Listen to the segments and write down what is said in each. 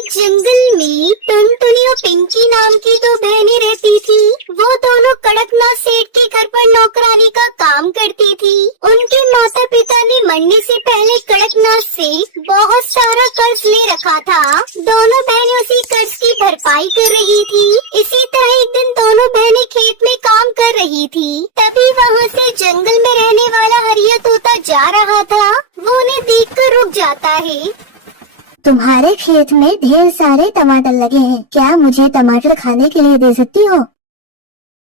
एक जंगल में टुनटुनी और पिंकी नाम की दो बहनें रहती थी। वो दोनों कड़कनाथ सेठ के घर पर नौकरानी का काम करती थी। उनके माता पिता ने मरने से पहले कड़कनाथ से बहुत सारा कर्ज ले रखा था। दोनों बहनें उसी कर्ज की भरपाई कर रही थी। इसी तरह एक दिन दोनों बहनें खेत में काम कर रही थी। तभी वहाँ से जंगल में रहने वाला हरिया तोता जा रहा था। वो उन्हें देखकर रुक जाता है। तुम्हारे खेत में ढेर सारे टमाटर लगे हैं, क्या मुझे टमाटर खाने के लिए दे सकती हो?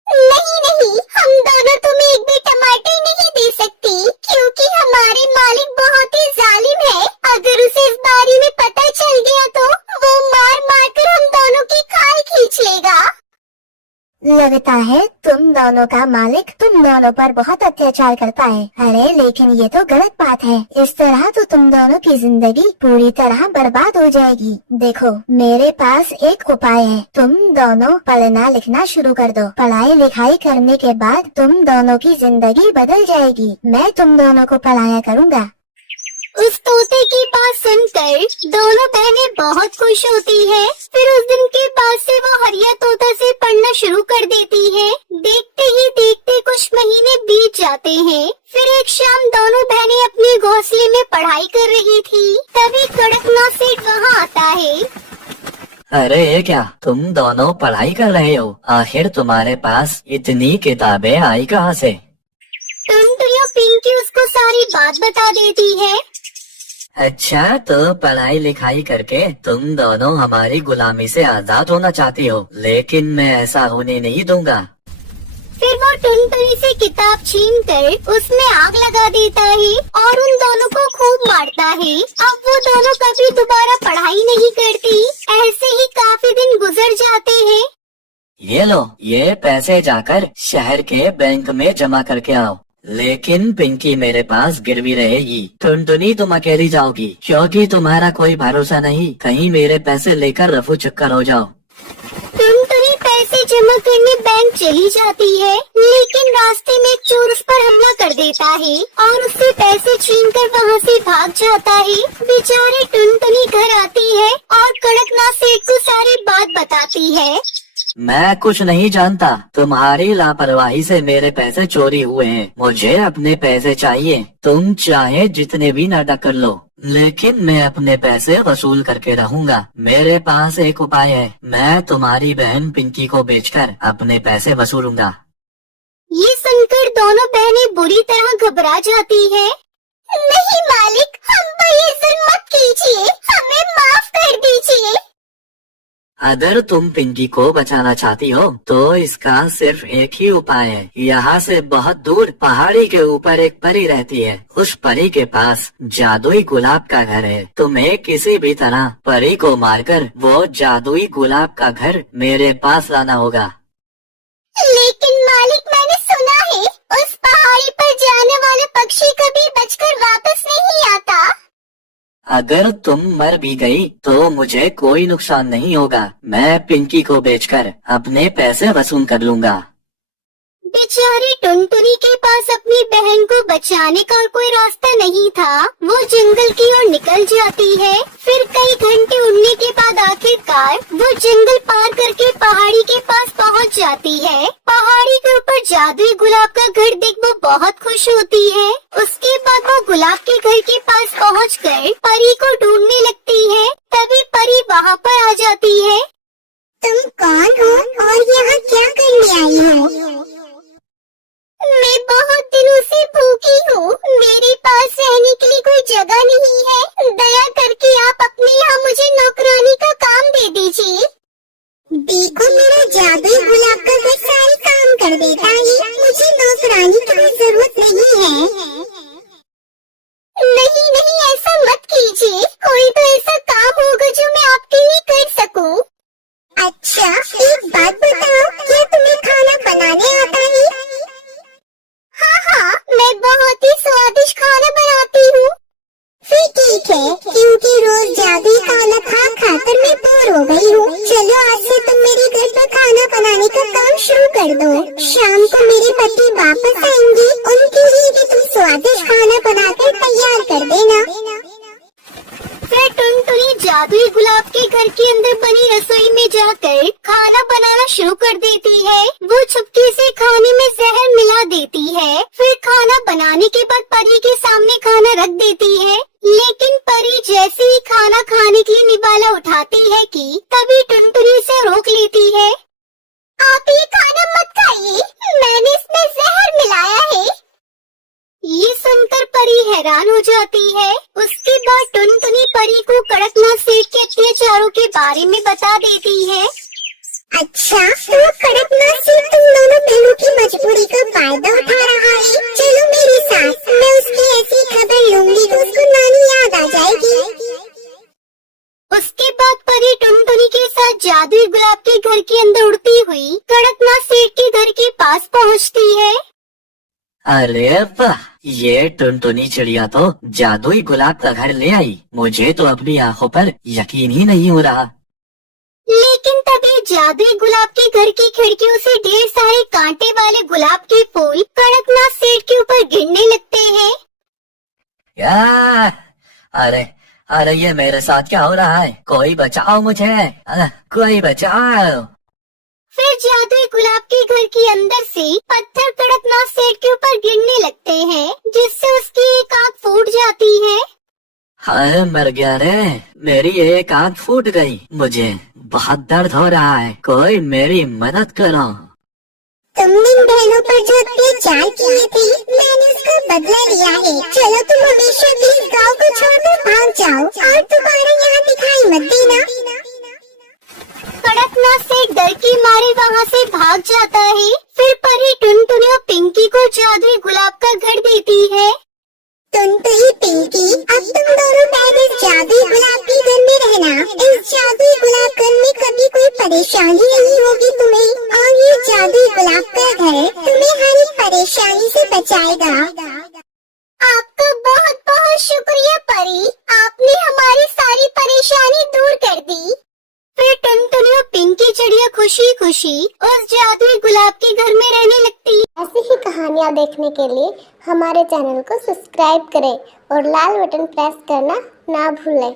नहीं नहीं, हम दोनों तुम्हें एक भी टमाटर नहीं दे सकते, क्योंकि हमारे मालिक बहुत ही जालिम है। अगर उसे इस बारे में पता चल गया तो वो मार मार कर हम दोनों की खाल खींच लेगा। लगता है तुम दोनों का मालिक तुम दोनों पर बहुत अत्याचार करता है। अरे लेकिन ये तो गलत बात है। इस तरह तो तुम दोनों की जिंदगी पूरी तरह बर्बाद हो जाएगी। देखो, मेरे पास एक उपाय है। तुम दोनों पढ़ना लिखना शुरू कर दो। पढ़ाई लिखाई करने के बाद तुम दोनों की जिंदगी बदल जाएगी। मैं तुम दोनों को पढ़ाया करूँगा। उस तोते की बात सुनकर दोनों बहनें बहुत खुश होती है। फिर उस दिन के बाद से वो हरिया तोता से पढ़ना शुरू कर देती है। देखते ही देखते कुछ महीने बीत जाते हैं। फिर एक शाम दोनों बहनें अपने घोंसले में पढ़ाई कर रही थी। तभी कड़कनाथ सेठ वहाँ आता है। अरे ये क्या, तुम दोनों पढ़ाई कर रहे हो? आखिर तुम्हारे पास इतनी किताबें आई कहाँ से? टुनटुनी और पिंकी उसको सारी बात बता देती है। अच्छा, तो पढ़ाई लिखाई करके तुम दोनों हमारी गुलामी से आजाद होना चाहती हो, लेकिन मैं ऐसा होने नहीं दूंगा। फिर वो टुनटुनी से किताब छीन कर उसमें आग लगा देता है और उन दोनों को खूब मारता है। अब वो दोनों कभी दोबारा पढ़ाई नहीं करती। ऐसे ही काफी दिन गुजर जाते हैं। ये लो, ये पैसे जाकर शहर के बैंक में जमा करके आओ। लेकिन पिंकी मेरे पास गिरवी रहेगी। टुनटुनी तुम अकेली जाओगी, क्योंकि तुम्हारा कोई भरोसा नहीं। कहीं मेरे पैसे लेकर रफू चक्कर हो जाओ। टुनटुनी पैसे जमा करने बैंक चली जाती है, लेकिन रास्ते में एक चोर उस पर हमला कर देता है और उससे पैसे छीनकर वहाँ से भाग जाता है। बेचारे टुनटुनी घर आती है और कड़कनाथ सेठ को सारी बात बताती है। मैं कुछ नहीं जानता, तुम्हारी लापरवाही से मेरे पैसे चोरी हुए हैं। मुझे अपने पैसे चाहिए। तुम चाहे जितने भी नाटक कर लो, लेकिन मैं अपने पैसे वसूल करके रहूंगा। मेरे पास एक उपाय है। मैं तुम्हारी बहन पिंकी को बेचकर अपने पैसे वसूलूंगा। ये सुनकर दोनों बहनें बुरी तरह घबरा जाती है। नहीं मालिक, हम पर ये जुल्म मत कीजिए, हमें माफ कर दीजिए। अगर तुम पिंकी को बचाना चाहती हो तो इसका सिर्फ एक ही उपाय है। यहाँ से बहुत दूर पहाड़ी के ऊपर एक परी रहती है। उस परी के पास जादुई गुलाब का घर है। तुम्हें किसी भी तरह परी को मारकर वो जादुई गुलाब का घर मेरे पास लाना होगा। लेकिन मालिक, मैंने सुना है उस पहाड़ी पर जाने वाला पक्षी कभी बचकर वापस नहीं आता। अगर तुम मर भी गई तो मुझे कोई नुकसान नहीं होगा। मैं पिंकी को बेचकर अपने पैसे वसूल कर लूंगा। बेचारी टुनटुनी के पास अपनी बहन को बचाने का और कोई रास्ता नहीं था। वो जंगल की ओर निकल जाती है। फिर कई घंटे उड़ने के बाद आखिरकार वो जंगल पार करके पहाड़ी के पास पहुंच जाती है। पहाड़ी के ऊपर जादुई गुलाब का घर देख वो बहुत खुश होती है। उसके बाद वो गुलाब के घर के पास पहुंचकर परी को ढूंढने लगती है। तभी परी वहाँ पर आ जाती है। तुम कौन हो और यहाँ क्या करने आई हो? मैं बहुत दिनों से भूखी हूँ। मेरे पास रहने के लिए कोई जगह नहीं है। दया करके आप अपने यहाँ मुझे नौकरानी का काम दे दीजिए। देखो, मेरा जादुई गुलाब का घर सारे काम कर देता है। मुझे नौकरानी की कोई जरूरत नहीं है। नहीं नहीं, ऐसा मत कीजिए। कोई तो ऐसा काम होगा जो मैं आपके लिए कर सकूँ। अच्छा, एक बात बताओ, क्या तुम्हें खाना बनाने आता है? हाँ हाँ, मैं बहुत ही स्वादिष्ट खाना बनाती हूँ। फिर ठीक है, क्योंकि रोज जादुई खाना घर के अंदर बनी रसोई में जाकर खाना बनाना शुरू कर देती है। वो चुपके से खाने में जहर मिला देती है। फिर खाना बनाने के बाद परी के सामने खाना रख देती है। लेकिन परी जैसे ही खाना खाने के लिए निवाला उठाती है कि तभी टुनटुनी से रोक लेती है। आप ये खाना मत खाइए, मैंने इसमें जहर मिलाया है। ये सुनकर परी हैरान हो जाती है। उसके बाद टुनटुनी परी को कड़कनाथ सेठ के अत्याचारों के बारे में बता देती है। अच्छा, तो कड़कनाथ सेठ तुम दोनों बहनों की मजबूरी का फायदा उठा रहा है। चलो मेरे साथ, मैं उसकी ऐसी खबर लूंगी तो उसको नानी याद आ जाएगी। उसके बाद परी टुनटुनी के साथ जादुई गुलाब के घर के अंदर उड़ती हुई कड़कनाथ सेठ के घर के पास पहुंचती है। अरे वाह, ये टुनटुनी चिड़िया तो जादुई गुलाब का घर ले आई। मुझे तो अपनी आंखों पर यकीन ही नहीं हो रहा। लेकिन तभी जादुई गुलाब के घर की खिड़कियों से ढेर सारे कांटे वाले गुलाब के फूल कड़कनाथ सेठ के ऊपर गिरने लगते हैं। या, अरे अरे ये मेरे साथ क्या हो रहा है? कोई बचाओ मुझे, कोई बचाओ। फिर जादुई गुलाब के घर के अंदर से पत्थर कड़कनाथ सेठ के ऊपर गिरने लगते हैं, जिससे उसकी एक आंख फूट जाती है। हाय मर गया रे, मेरी एक आंख फूट गई। मुझे बहुत दर्द हो रहा है, कोई मेरी मदद करो। तुमने इन बहनों पर जो अत्याचार किए थे, मैंने उसका बदला लिया है। चलो तुम हमेशा के इस गाँव को छोड़कर भाग जाओ और दोबारा यहाँ दिखाई मत देना। कड़कनाथ सेठ डर के मारे वहाँ से भाग जाता है। फिर परी टुनटुनी और पिंकी को जादुई गुलाब का घर देती है। टुनटुनी, पिंकी, अब तुम दोनों बहन इस जादुई गुलाब के घर में रहना। इस जादुई गुलाब घर में कभी कोई परेशानी नहीं होगी तुम्हें, और ये जादुई गुलाब का घर तुम्हें हर एक परेशानी से बचाएगा। आपका बहुत बहुत शुक्रिया परी, आपने हमारी सारी परेशानी दूर कर दी। फिर टुनटुनी और पिंकी चिड़िया खुशी खुशी उस जादुई गुलाब के घर में रहने लगती। ऐसी ही कहानियाँ देखने के लिए हमारे चैनल को सब्सक्राइब करें और लाल बटन प्रेस करना ना भूलें।